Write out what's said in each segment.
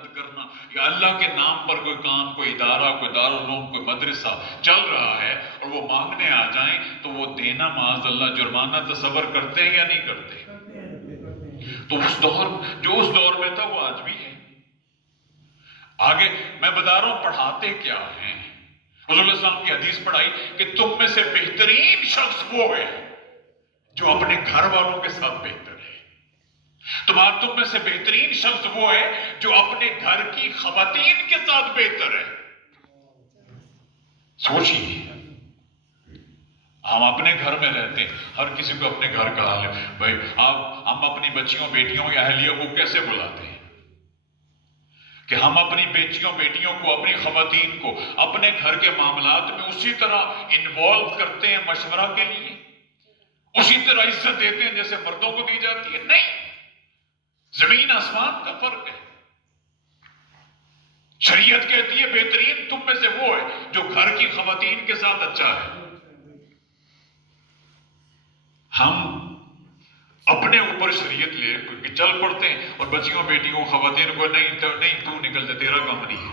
کرنا یا اللہ کے نام پر کوئی کام، کوئی ادارہ، کوئی دارالعلوم، کوئی مدرسہ چل رہا ہے اور وہ مانگنے آ جائیں تو وہ دینا معاذ اللہ جرمانہ تصور کرتے ہیں یا نہیں کرتے؟ تو اس دور میں تھا وہ آج بھی ہے۔ آگے میں بتا رہا ہوں پڑھاتے کیا ہیں۔ حضور صلی اللہ علیہ وسلم کی حدیث پڑھائی کہ تم میں سے بہترین شخص وہ ہے جو اپنے گھر والوں کے ساتھ بہتر ہے۔ تم میں سے بہترین شخص وہ ہے جو اپنے گھر کی خواتین کے ساتھ بہتر ہے۔ سوچیے، ہم اپنے گھر میں رہتے ہیں، ہر کسی کو اپنے گھر کا حال ہے بھائی، ہم اپنی بچیوں بیٹیوں یا اہلیہ کو کیسے بلاتے ہیں کہ ہم اپنی بیٹیوں کو، اپنی خواتین کو اپنے گھر کے معاملات میں اسی طرح انوالو کرتے ہیں مشورہ کے لیے، اسی طرح عزت دیتے ہیں جیسے مردوں کو دی جاتی ہے؟ نہیں، زمین آسمان کا فرق ہے۔ شریعت کہتی ہے بہترین تم میں سے وہ ہے جو گھر کی خواتین کے ساتھ اچھا ہے۔ ہم اپنے اوپر شریعت لے کے چل پڑتے ہیں اور بچیوں بیٹیوں خواتین کو نہیں تو نکل جائے، تیرا کام نہیں ہے۔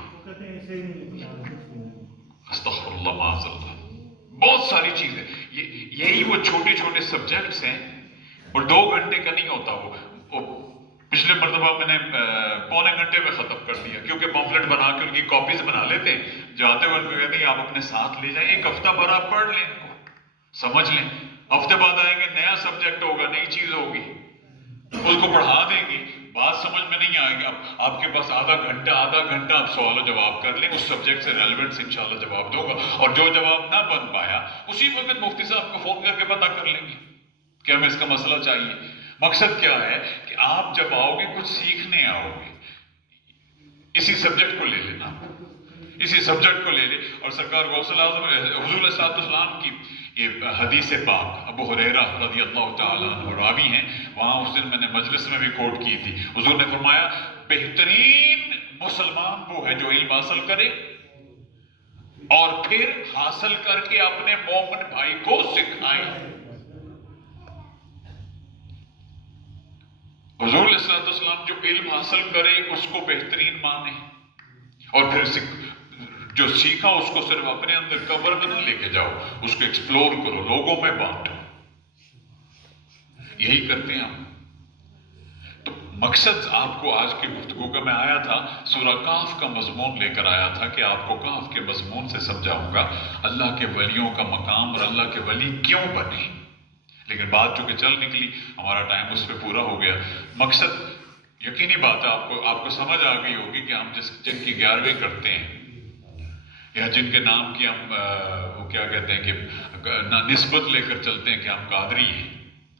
استغفر اللہ معاذ اللہ۔ بہت ساری چیزیں، یہی وہ چھوٹے چھوٹے سبجیکٹس ہیں اور 2 گھنٹے کا نہیں ہوتا۔ وہ پچھلے مرتبہ میں نے 1.25 گھنٹے میں ختم کر دیا، کیونکہ پمفلٹ بنا کے ان کی کاپیز بنا لیتے ہیں، جاتے ہوئے ان کو کہتے ہیں آپ اپنے ساتھ لے جائیں، 1 ہفتہ بھر آپ پڑھ لیں، سمجھ لیں، ہفتے بعد آئیں گے نیا سبجیکٹ ہوگا، نئی چیز ہوگی، اس کو پڑھا دیں گے، بات سمجھ میں نہیں آئے گی، آپ کے پاس آدھا گھنٹہ آپ سوال و جواب کر لیں، اس سبجیکٹ سے ریلیونٹ سے انشاءاللہ جواب دوں گا، اور جو جواب نہ بن پایا اسی وقت مفتی صاحب کو فون کر کے پتہ کر لیں گے کہ ہمیں اس کا مسئلہ چاہیے۔ مقصد کیا ہے کہ آپ جب آؤ گے کچھ سیکھنے آؤ گے، اسی سبجیکٹ کو لے لینا، اسی سبجیکٹ کو لے لے۔ اور سرکار غوث اعظم حضور علیہ السلام کی یہ حدیث پاک ابو ہریرہ رضی اللہ تعالیٰ عنہ راوی ہیں، وہاں اس دن میں نے مجلس میں بھی کوٹ کی تھی، حضور نے فرمایا بہترین مسلمان وہ ہے جو علم حاصل کرے اور پھر حاصل کر کے اپنے مومن بھائی کو سکھائے۔ حضور علیہ السلام جو علم حاصل کرے اس کو بہترین مانے، اور پھر جو سیکھا اس کو صرف اپنے اندر قبر میں نہ لے کے جاؤ، اس کو ایکسپلور کرو، لوگوں میں بانٹو۔ یہی کرتے ہیں ہم۔ تو مقصد آپ کو آج کی گفتگو کا میں آیا تھا، سورہ کہف کا مضمون لے کر آیا تھا کہ آپ کو کہف کے مضمون سے سمجھاؤں گا اللہ کے ولیوں کا مقام اور اللہ کے ولی کیوں بنے، لیکن بات چونکہ چل نکلی ہمارا ٹائم اس پہ پورا ہو گیا۔ مقصد یقینی بات ہے آپ کو سمجھ آ گئی ہوگی کہ ہم جن کی 11ویں کرتے ہیں یا جن کے نام کی ہم وہ کیا کہتے ہیں کہ نسبت لے کر چلتے ہیں کہ ہم قادری ہیں،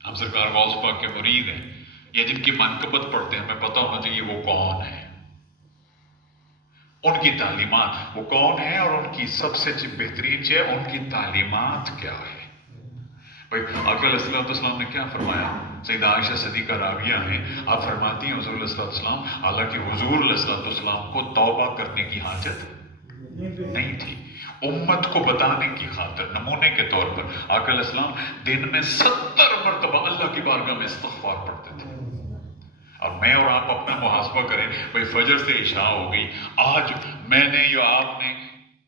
ہم سرکار غوث پاک کے مرید ہیں، یا جن کی منقبت پڑھتے ہیں، ہمیں پتہ ہونا چاہیے وہ کون ہے، ان کی تعلیمات وہ کون ہے، اور ان کی سب سے بہترین چیز ان کی تعلیمات کیا ہے۔ بھائی آقا علیہ السلام نے کیا فرمایا؟ سیدہ عائشہ صدیقہ راویہ ہیں، آپ فرماتی ہیں حضور علیہ السلام، حالانکہ حضور علیہ السلام کو توبہ کرنے کی حاجت نہیں تھی، امت کو بتانے کی خاطر نمونے کے طور پر آقا علیہ السلام دن میں 70 مرتبہ اللہ کی بارگاہ میں استغفار پڑھتے تھے۔ اور میں اور آپ اپنا محاسبہ کریں، بھائی فجر سے عشاء ہو گئی، آج میں نے یا آپ نے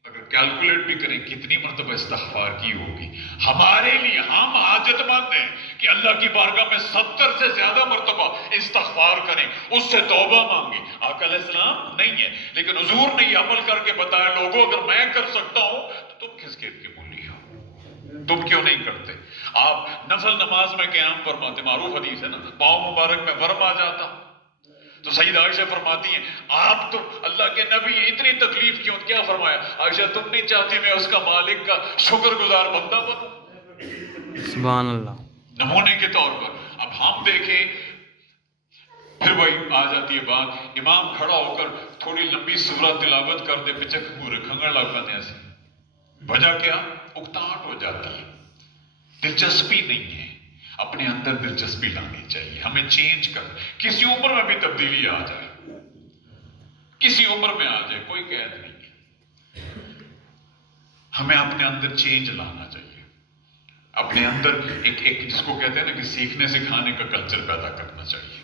اگر کیلکولیٹ بھی کریں کتنی مرتبہ استغفار کی ہوگی؟ ہمارے لیے ہم حاجت مند ہیں کہ اللہ کی بارگاہ میں 70 سے زیادہ مرتبہ استغفار کریں، اس سے توبہ مانگیں۔ آقا علیہ السلام نہیں ہے، لیکن حضور نے یہ عمل کر کے بتایا، لوگوں اگر میں کر سکتا ہوں تو تم کس گیٹ کے مولی ہو، تم کیوں نہیں کرتے؟ آپ نفل نماز میں قیام فرماتے، معروف حدیث ہے نا، پاؤں مبارک میں ورم آ جاتا، تو سیدہ عائشہ فرماتی ہیں آپ تو اللہ کے نبی اتنی تکلیف کیوں؟ کیا فرمایا؟ عائشہ تم نہیں چاہتی میں اس کا مالک کا شکر گزار بندہ بنوں؟ سبحان اللہ۔ نمونے کے طور پر اب ہم دیکھیں، پھر وہی آ جاتی ہے بات، امام کھڑا ہو کر تھوڑی لمبی سورہ تلاوت کر دے، پچک پورے کھنگڑ لگ پاتے ایسے، وجہ کیا؟ اکتاہٹ ہو جاتی ہے، دلچسپی نہیں ہے۔ اپنے اندر دلچسپی لانی چاہیے، ہمیں چینج کر، کسی عمر میں بھی تبدیلی آ جائے، کسی عمر میں آ جائے، کوئی قید نہیں ہے، ہمیں اپنے اندر چینج لانا چاہیے، اپنے اندر ایک جس کو کہتے ہیں نا کہ سیکھنے سکھانے کا کلچر پیدا کرنا چاہیے۔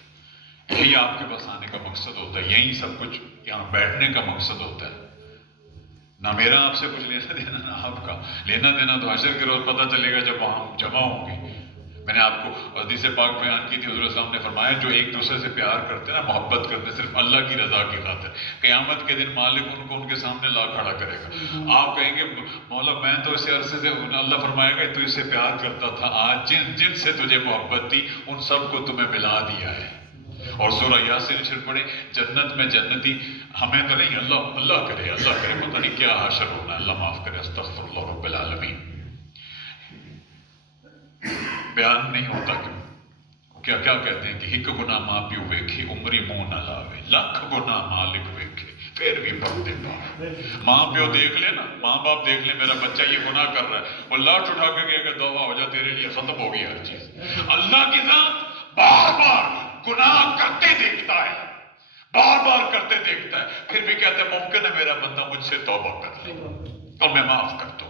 یہی آپ کے پاس آنے کا مقصد ہوتا ہے، یہی سب کچھ یہاں بیٹھنے کا مقصد ہوتا ہے. نہ میرا آپ سے کچھ لینا دینا نہ آپ کا. لینا دینا تو حشر کے روز پتہ چلے گا جب ہم جمع ہوں گے. میں نے آپ کو حدیث پاک بیان کی تھی، حضور صلی اللہ علیہ وسلم نے فرمایا جو ایک دوسرے سے پیار کرتے ہیں نا، محبت کرتے ہیں صرف اللہ کی رضا کی خاطر، قیامت کے دن مالک ان کے سامنے لا کھڑا کرے گا. آپ کہیں گے مولا میں تو اسے عرصے سے، اللہ فرمائے گا تو اسے پیار کرتا تھا، آج جن سے تجھے محبت تھی ان سب کو تمہیں ملا دیا ہے. اور سورہ یاسین شریف پڑھے، جنت میں جنتی ہمیں تو نہیں، اللہ کرے پتہ نہیں کیا حشر ہونا، اللہ معاف کرے. استغفر اللہ رب العالمین. بیان نہیں ہوتا کہ کیا کہتے ہیں کہ ایک گناہ ماں پیو ویکھے عمری منہ نہ لاوے، لاکھ گناہ مالک ویکھے پھر بھی پردے پاوے. ماں پیو دیکھ لے نا، ماں باپ دیکھ لے میرا بچہ یہ گناہ کر رہا ہے، وہ لاٹھ اٹھا کے اگر دعا ہو جائے تیرے لیے ختم ہو گئی ہر چیز. اللہ کی ذات بار بار گناہ کرتے دیکھتا ہے، بار بار کرتے دیکھتا ہے، پھر بھی کہتے ہیں ممکن ہے میرا بندہ مجھ سے توبہ کر لے اور میں معاف کرتا ہوں.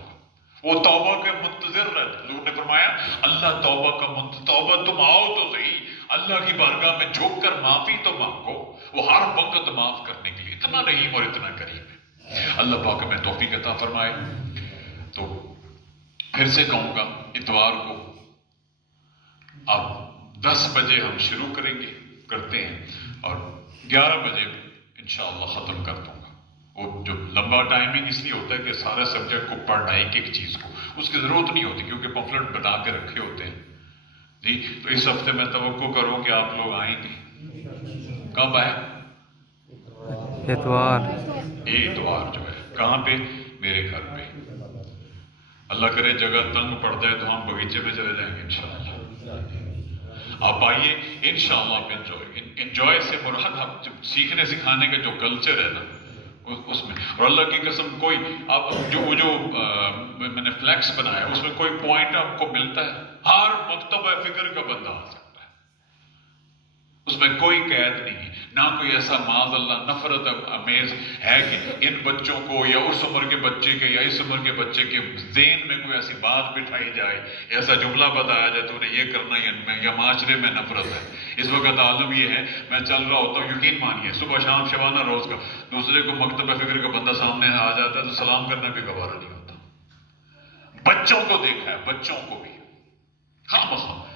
وہ توبہ کے منتظر رہتا. حضور نے فرمایا اللہ توبہ کا توبہ تم آؤ تو صحیح، اللہ کی بارگاہ میں جھک کر معافی تو مانگو، وہ ہر وقت معاف کرنے کے لیے اتنا رحیم اور اتنا کریم ہے. اللہ پاک ہمیں توفیق عطا فرمائے. تو پھر سے کہوں گا اتوار کو اب 10 بجے ہم شروع کرتے ہیں اور 11 بجے انشاءاللہ ختم کر دوں گا. وہ جو لمبا ٹائمنگ اس لیے ہوتا ہے کہ سارے سبجیکٹ کو پڑھنا ایک چیز کو، اس کی ضرورت نہیں ہوتی کیونکہ پمفلٹ بنا کے رکھے ہوتے ہیں. جی تو اس ہفتے میں توقع کروں کہ آپ لوگ آئیں گے. کب آئے؟ اتوار جو ہے. کہاں پہ؟ میرے گھر پہ. اللہ کرے جگہ تنگ پڑ جائے تو ہم بغیچے میں چلے جائیں گے انشاءاللہ. آپ آئیے انشاءاللہ. آپ انجوائے سے مراد آپ سیکھنے سکھانے کا جو کلچر ہے نا اس میں، اور اللہ کی قسم کوئی آپ جو میں نے فلیکس بنایا اس میں کوئی پوائنٹ آپ کو ملتا ہے، ہر مکتبہ فکر کا بندہ آ سکتا ہے، اس میں کوئی قید نہیں ہے. نہ کوئی ایسا معاذ اللہ نفرت امیز ہے کہ ان بچوں کو یا اس عمر کے بچے کے یا اس عمر کے بچے کے ذہن میں کوئی ایسی بات بٹھائی جائے، ایسا جملہ بتایا جائے تو انہیں یہ کرنا یا معاشرے میں نفرت ہے. اس وقت عالم یہ ہے، میں چل رہا ہوتا ہوں، یقین مانیے صبح شام شبانہ روز کا، دوسرے کو مکتبہ فکر کا بندہ سامنے آ جاتا ہے تو سلام کرنا بھی گوارا نہیں ہوتا. بچوں کو دیکھا ہے، بچوں کو بھی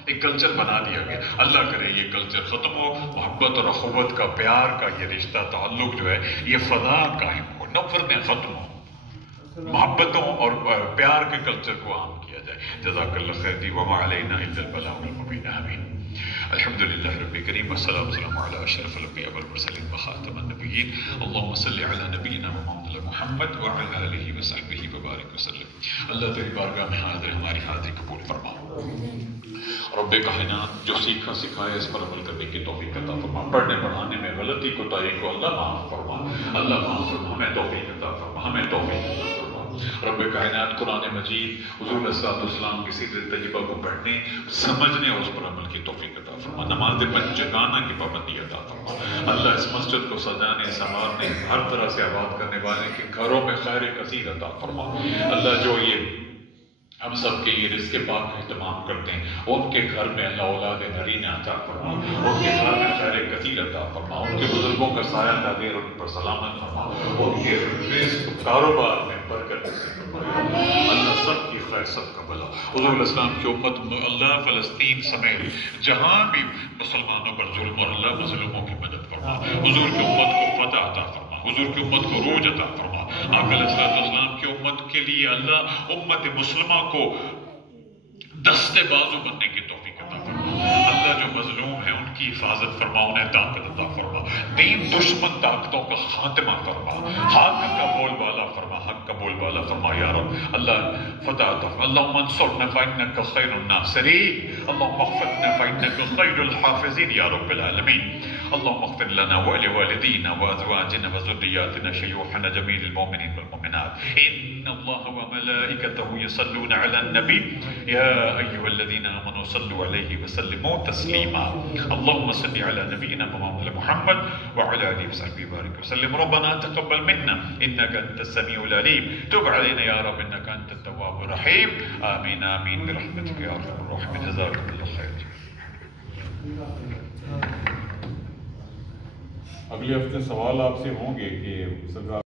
ایک کلچر بنا دیا گیا. اللہ کرے یہ کلچر ختم ہو، محبت اور اخوت کا، پیار کا یہ رشتہ تعلق جو ہے یہ فضا قائم ہو، نفرتیں ختم ہو، محبتوں اور پیار کے کلچر کو عام کیا جائے. جزاک اللہ خیر. دی وما علینا الا البلاغ المبین. آمین. الحمدللہ رب کریم والسلام علی اشرف الانبیاء والمرسلین وخاتم النبیین. اللہم صلی علی نبینا محمد وعلی آلہ وصحبہ وبارک وسلم. اللہ تیری بارگاہ میں حاضر ہماری حاضری قبول فرما. رب کائنات جو سیکھا سکھایا اس پر عمل کرنے کی توفیق عطا فرما. پڑھنے پڑھانے میں غلطی کوتاہی کو اللہ معاف فرما. اللہ معاف فرما. ہمیں توفیق عطا فرما. ہمیں توفیق عطا فرما. رب کائنات قرآن مجید حضور علیہ السلام کی سیرت طیبہ کو پڑھنے، سمجھنے اور اس پر عمل کی توفیق عطا فرما. نماز پنجگانہ کی پابندی عطا فرما. اللہ اس مسجد کو سجانے، سنوارنے، ہر طرح سے آباد کرنے والے کے گھروں میں خیر کثیر عطا فرما. اللہ جو یہ ہم سب کے یہ رزق پاک کا اہتمام کرتے ہیں ان کے گھر میں اللہ اولاد نرینہ عطا فرما. ان کے گھر میں خیر کثیر عطا فرما. ان کے بزرگوں کا سایہ تعبیر ان پر سلامت فرما. ان کے رزق کاروبار میں برکت فرما. اللہ سب کی خیر، سب کا بھلا. حضور علیہ السلام کی امت اللہ فلسطین سمیت جہاں بھی مسلمانوں پر ظلم اور اللہ مظلوموں کی مدد فرما. حضور کی امت کو فتح عطا فرما. حضور کی امت کو عروج عطا فرما. آقا علیہ السلام کی امت کے لیے اللہ امت مسلمہ کو دست بازو بننے کی توفیق عطا فرما. اللہ جو مظلوم ہے ان کی حفاظت فرما، انہیں طاقت عطا فرما. دین دشمن طاقتوں کا خاتمہ فرما. حق کا بول بالا فرما. حق کا بول بالا فرما یا رب. اللہ فتح عطا فرما. اللہم انصرنا فإنک خیر الناصرین. اللہم اغفرنا فإنک خیر الحافظین یا رب العالمین. اللہم اغفر لنا ولوالدینا وازواجنا وذریاتنا شیوخنا جمیع المؤمنین والمؤمنات. ان اللہ وملائکته یصلون علی النبی یا ایها الذین آمنوا صلوا علیہ وسلموا تسلیما. اللہم صل علی نبینا محمد وعلى آلہ وصحبہ وبارک وسلم. ربنا تقبل منا انک انت السمیع العلیم. تب علینا یا رب انک انت التواب الرحیم. آمین آمین برحمتک یا ارحم الراحمین. جزاکم اللہ خیر. اگلے ہفتے سوال آپ سے ہوں گے کہ سرکار